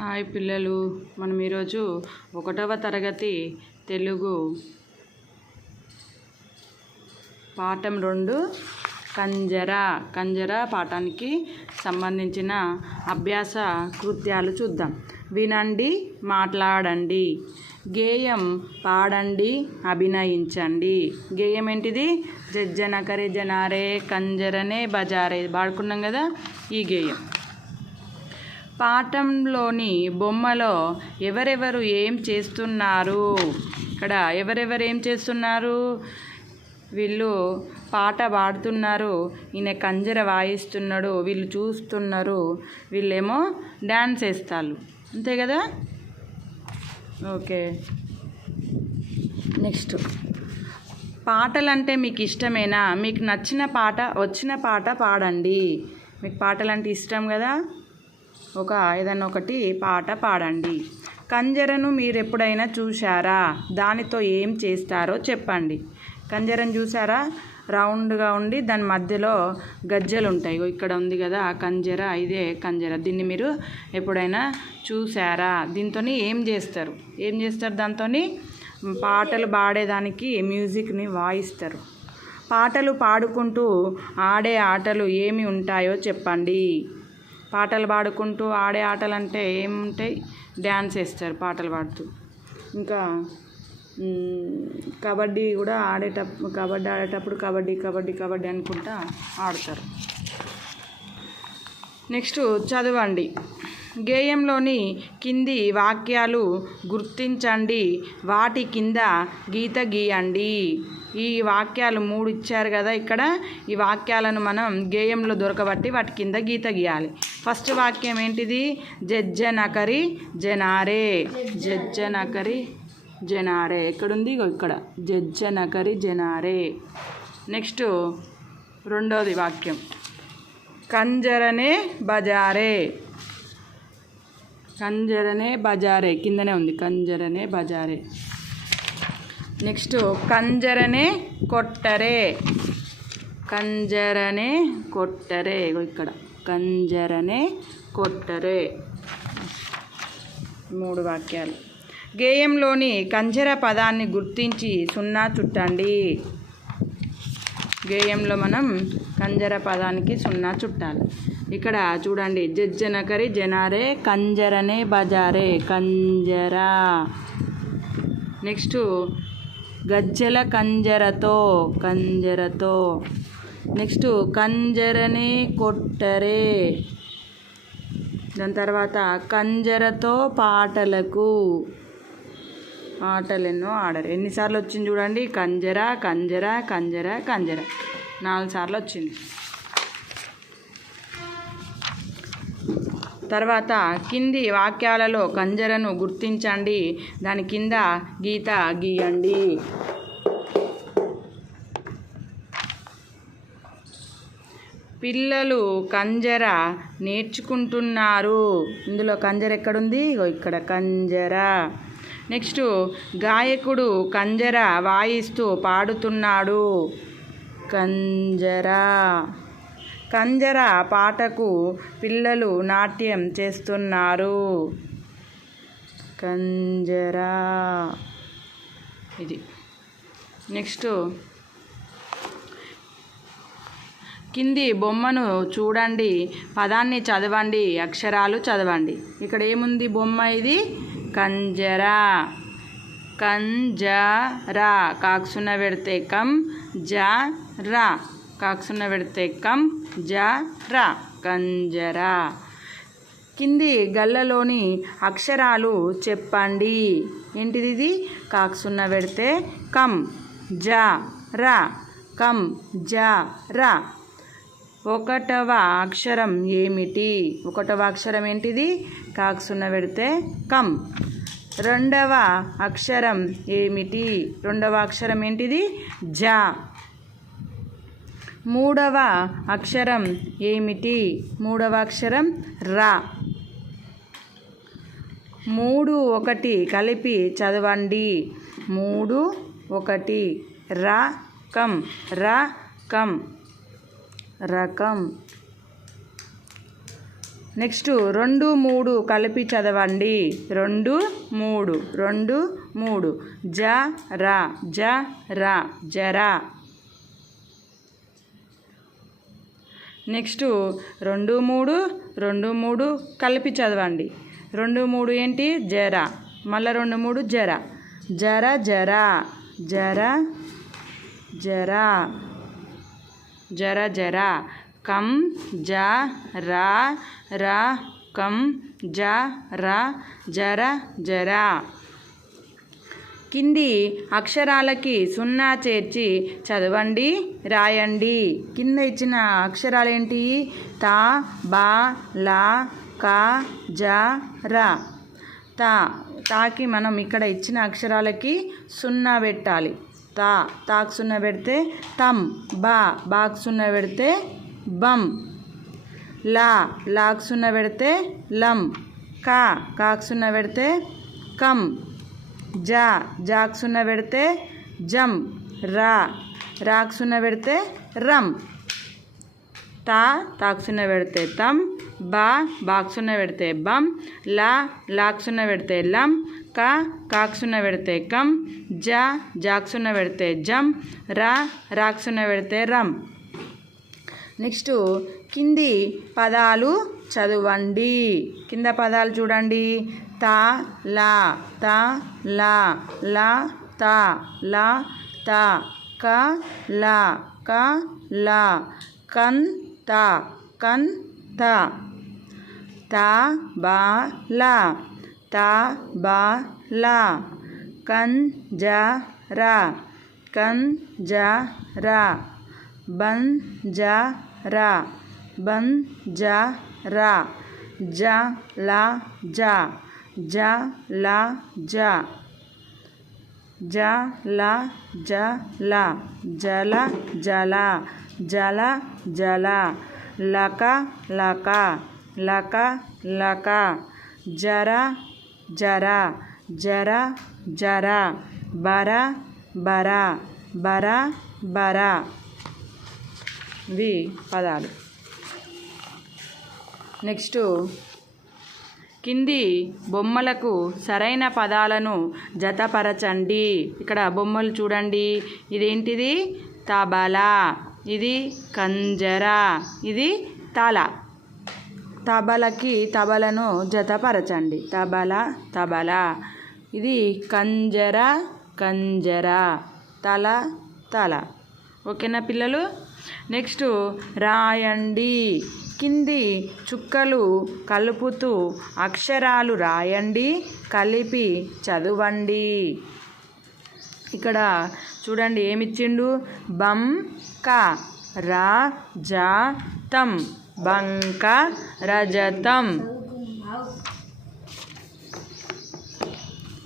Hi పిల్లలు, మనం ఈరోజు 1వ తరగతి తెలుగు పాఠం 2 కంజర పాఠానికి సంబంధించిన అభ్యాస కృత్యాలు చూద్దాం. వినండి, మాట్లాడండి, గేయం పాడండి, అభినయించండి. గేయం ఏంటిది? జజ్జనకరే జనారే కంజరనే బజారే పాడుకున్నాం కదా, ఈ గేయం. పాఠంలోని బొమ్మలో ఎవరెవరు ఏం చేస్తున్నారు? ఇక్కడ ఎవరెవరు ఏం చేస్తున్నారు? వీళ్ళు పాట పాడుతున్నారు, ఈయన కంజర వాయిస్తున్నాడు, వీళ్ళు చూస్తున్నారు, వీళ్ళేమో డ్యాన్స్ వేస్తారు, అంతే కదా. Okay, next. పాటలంటే మీకు ఇష్టమేనా? మీకు నచ్చిన పాట, వచ్చిన పాట పాడండి. మీకు పాటలంటే ఇష్టం కదా, ఏదన్నా ఒకటి పాట పాడండి. కంజరను మీరు ఎప్పుడైనా చూశారా? దానితో ఏం చేస్తారో చెప్పండి. కంజరను చూసారా? రౌండ్గా ఉండి దాని మధ్యలో గజ్జలు ఉంటాయి. ఇక్కడ ఉంది కదా కంజర, ఇదే కంజర. దీన్ని మీరు ఎప్పుడైనా చూసారా? దీంతో ఏం చేస్తారు? దాంతో పాటలు పాడేదానికి మ్యూజిక్ని వాయిస్తారు. పాటలు పాడుకుంటూ ఆడే ఆటలు ఏమి ఉంటాయో చెప్పండి. పాటలు పాడుకుంటూ ఆడే ఆటలు అంటే ఏముంటాయి? డ్యాన్స్ వేస్తారు పాటలు పాడుతూ. ఇంకా కబడ్డీ కూడా ఆడేటప్పుడు కబడ్డీ అనుకుంటా ఆడతారు. నెక్స్ట్ చదవండి. గేయంలోని కింది వాక్యాలు గుర్తించండి, వాటి కింద గీత గీయండి. ఈ వాక్యాలు 3 ఇచ్చారు కదా ఇక్కడ. ఈ వాక్యాలను మనం గేయంలో దొరకబట్టి వాటి కింద గీత గీయాలి. ఫస్ట్ వాక్యం ఏంటిది? జజ్జనకరి జనారే. జజ్జనకరి జనారే ఎక్కడుంది? ఇక్కడ. జజ్జనకరి జనారే. నెక్స్ట్ రెండోది వాక్యం కంజరనే బజారే. కంజరనే బజారే కిందనే ఉంది, కంజరనే బజారే. నెక్స్ట్ కంజరనే కొట్టరే. కంజరనే కొట్టరే ఇక్కడ. కంజరనే కొట్టరే. 3 వాక్యాలు. గేయంలోని కంజర పదాన్ని గుర్తించి 0 చుట్టండి. గేయంలో మనం కంజర పదానికి 0 చుట్టాలి. ఇక్కడ చూడండి, జజ్జనకరి జనారే కంజరనే బజారే. కంజరా. నెక్స్ట్ గజ్జల కంజరతో. కంజరతో. నెక్స్ట్ కంజరనే కొట్టరే. దాని తర్వాత కంజరతో పాటలకు. పాటలెన్నో ఆడరు. ఎన్నిసార్లు వచ్చింది చూడండి, కంజర కంజర కంజర కంజర 4 సార్లు వచ్చింది. తర్వాత కింది వాక్యాలలో కంజరను గుర్తించండి, దాని కింద గీత గీయండి. పిల్లలు కంజర నేర్చుకుంటున్నారు. ఇందులో కంజర ఎక్కడుంది? ఇక్కడ కంజర. నెక్స్ట్ గాయకుడు కంజర వాయిస్తూ పాడుతున్నాడు. కంజర. కంజర పాటకు పిల్లలు నాట్యం చేస్తున్నారు. కంజర. ఇది. నెక్స్ట్ కింది బొమ్మను చూడండి, పదాన్ని చదవండి, అక్షరాలు చదవండి. ఇక్కడ ఏముంది బొమ్మ? ఇది కంజర. కంజరా కాక్సున్న పెడితే కం జ రా. కాక్సున్న పెడితే కం జ రా. కంజరా. కింది గళ్ళలోని అక్షరాలు చెప్పండి. ఏంటిది ఇది? కాక్సున్న పెడితే కం జ రా. కం జ రా. 1వ అక్షరం ఏమిటి? 1వ అక్షరం ఏంటిది? కాక్సున్న పెడితే కం. 2వ అక్షరం ఏమిటి? 2వ అక్షరం ఏంటిది? జ. 3వ అక్షరం ఏమిటి? 3వ అక్షరం రా. 3, 1 కలిపి చదవండి. 3, 1 రా కం. రా కం. రకం. నెక్స్ట్ 2 3 కలిపి చదవండి. 2 3 2 3 జరా జరా జరా. నెక్స్ట్ 2 3 2 3 కలిపి చదవండి. 2 3 ఏంటి? జరా. మళ్ళీ 2 3 జరా జరా జరా జరా జరా జరా జరా. కం జ రా రా కం జ రా జరా జరా. కింది అక్షరాలకి 0 చేర్చి చదవండి, రాయండి. కింద ఇచ్చిన అక్షరాలు ఏంటి? తా బా లా కా జ రా. తాకి మనం ఇక్కడ ఇచ్చిన అక్షరాలకి 0 పెట్టాలి. తాకు 0 పెడితే తం. బాకు 0 పెడితే బం. లాకు 0 పెడితే లం. కాకు 0 పెడితే కం. జాకు 0 పెడితే జం. రాకు 0 పెడితే రం. తాకు 0 పెడితే తం. బాకు 0 పెడితే బం. లాకు 0 పెడితే లం. కాకు 0 పెడితే కం. జాకు 0 పెడితే జం. రాకు 0 పెడితే రం. నెక్స్ట్ కింది పదాలు చదవండి. కింద పదాలు చూడండి. తా లా తా లా లా తా లా తా క లా క లా కన్ తా కన్ తా. తా బా లా తా బా లా. కన్ జ రా కన్ జ రా. బన్ జ రా బన్ జ రా. జ లా జ జ లా జ జ లా జ లా జల జల జల జల. లక లక లక లక. జర జర జర జర. బర బర బర బర. ఇవి పదాలు. నెక్స్ట్ కింది బొమ్మలకు సరైన పదాలను జతపరచండి. ఇక్కడ బొమ్మలు చూడండి. ఇదేంటిది? తబలా. ఇది కంజరా. ఇది తల. తబలకి తబలను జతపరచండి. తబల తబల. ఇది కంజర కంజర. తల తల. ఓకేనా పిల్లలు? నెక్స్ట్ రాయండి. కింది చుక్కలు కలుపుతూ అక్షరాలు రాయండి, కలిపి చదవండి. ఇక్కడ చూడండి ఏమిచ్చిండు? బం క రా జ తం. బంక రజతం.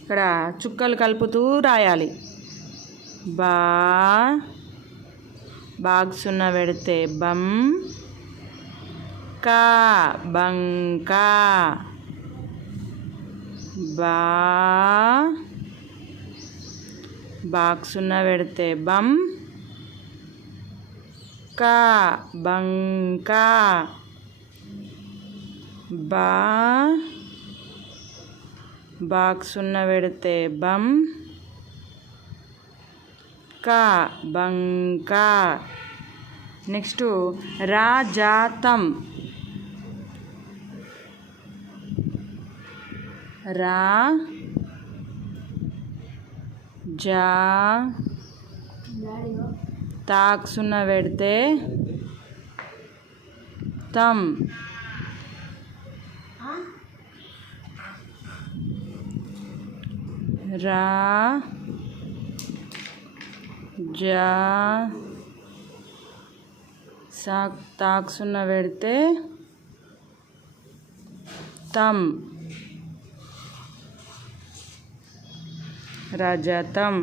ఇక్కడ చుక్కలు కలుపుతూ రాయాలి. బాగ్ 0 పెడితే బం కా బంకా. బాగ్ 0 పెడితే బం కా బంకా. బాగ్ 0 పెడితే బం కా బంకా. నెక్స్ట్ రాజాతం. రా జా తాక్ 0 పెడితే తం. రా జా తాక్ 0 పెడితే తం. రజతం.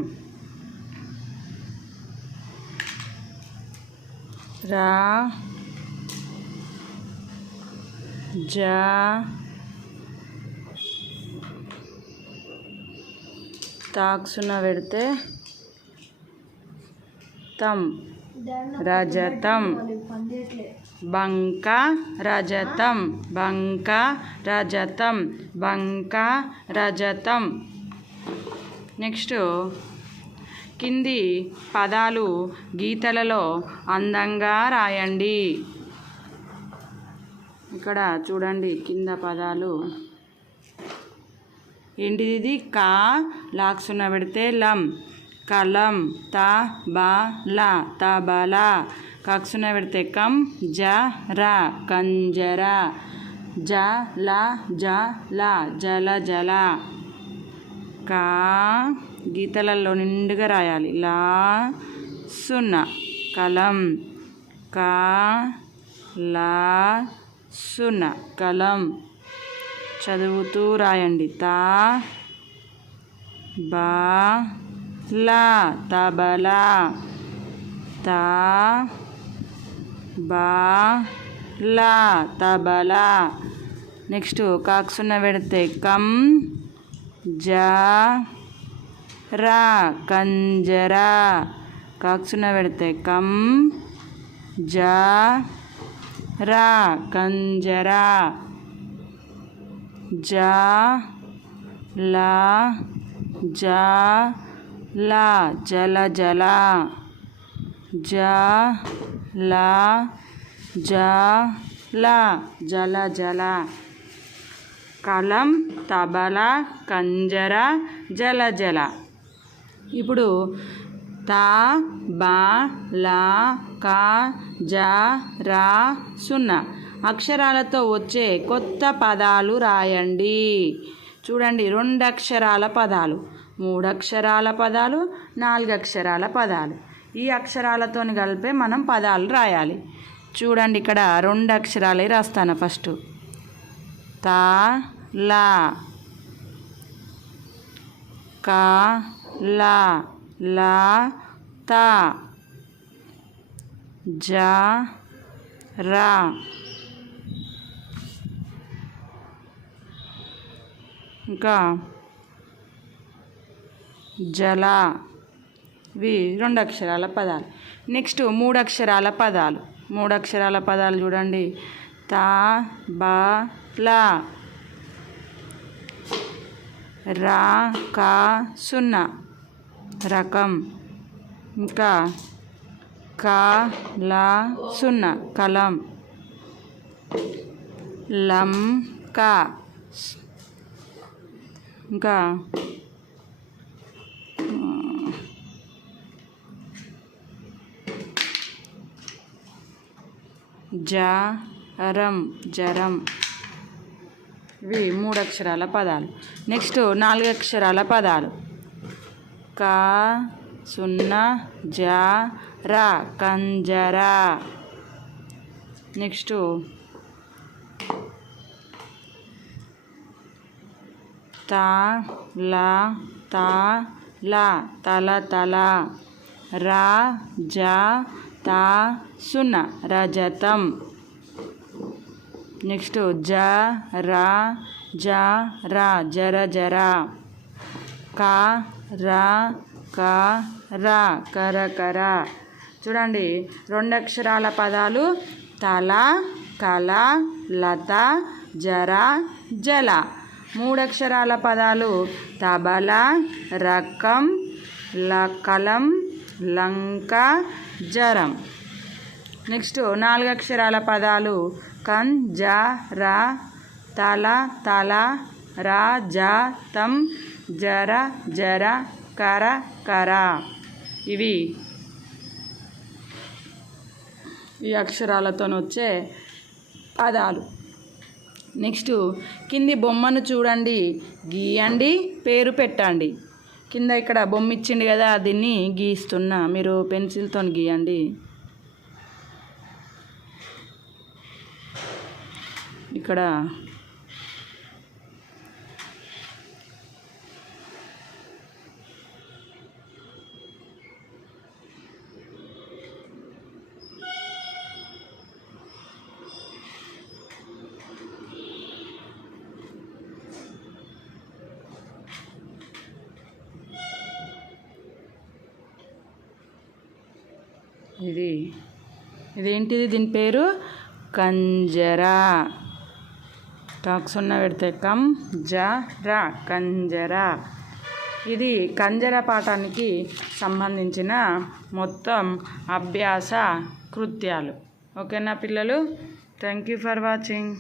రా జా తాక్ 0 పెడితే తం. రజతం. బంక రజతం, బంక రజతం, బంక రజతం. నెక్స్ట్ కింది పదాలు గీతలలో అందంగా రాయండి. ఇక్కడ చూడండి కింద పదాలు ఏంటిది? ఇది కా లాక్సున్న పెడితే లం, కలం. త బ ల తబల. కాక్సున్న పెడితే కం, జ ర కంజర. జ ల జ ల జల జల. కా గీతలలో నిండుగా రాయాలి. లా సున్న కలం. కా లా సున్న కలం. చదువుతూ రాయండి. తా బా లా తబలా. తా బా లా తబలా. నెక్స్ట్ కాక్సున్న పెడితే కం, జా రా కంజరా. కాక్సున్న పెడితే కం, జా రా కంజరా. జా లా జా లా జల జల. జా లా జా లా జల జల. కలం, తబల, కంజర, జల జల. ఇప్పుడు తా బా లా కా జా రా సున్న అక్షరాలతో వచ్చే కొత్త పదాలు రాయండి. చూడండి, 2 అక్షరాల పదాలు, 3 అక్షరాల పదాలు, 4 అక్షరాల పదాలు. ఈ అక్షరాలతో కలిపే మనం పదాలు రాయాలి. చూడండి, ఇక్కడ 2 అక్షరాలే రాస్తాను. ఫస్ట్ తా లా, కా లా, లా తా, జా రా, ఇంకా జల. ఇవి 2 అక్షరాల పదాలు. నెక్స్ట్ 3 అక్షరాల పదాలు. 3 అక్షరాల పదాలు చూడండి. తా బా లా, రా కా సున్న రకం, ఇంకా కా లా సున్న కలం, లం కా, ఇంకా జరం జరం. ఇవి 3 అక్షరాల పదాలు. నెక్స్ట్ 4 అక్షరాల పదాలు. కా సున్న జా రా కంజరా. నెక్స్ట్ తా లా తా లా తల తల. రా జా తా సున్న రజతం. నెక్స్ట్ జ రా జా రా జర జర. కా రా కా రా కర కర. చూడండి, 2 అక్షరాల పదాలు తల, కల, లత, జర, జల. 3 అక్షరాల పదాలు తబల, రకం, కలం, లంక, జరం. నెక్స్ట్ 4 అక్షరాల పదాలు కం, జ రా, తల, తల, రా, జ, తం, జర, జర, కర, కర. ఇవి ఈ అక్షరాలతో వచ్చే పదాలు. నెక్స్ట్ కింది బొమ్మను చూడండి, గీయండి, పేరు పెట్టండి. కింద ఇక్కడ బొమ్మ ఇచ్చింది కదా, దీన్ని గీస్తున్నా. మీరు పెన్సిల్తో గీయండి. ఇక్కడ ఇదేంటిది? దీని పేరు కంజర. కాక్సున్న పెడితే కం జ ర కంజర. ఇది కంజర పాఠానికి సంబంధించిన మొత్తం అభ్యాస కృత్యాలు. ఓకేనా పిల్లలు? Thank you for watching.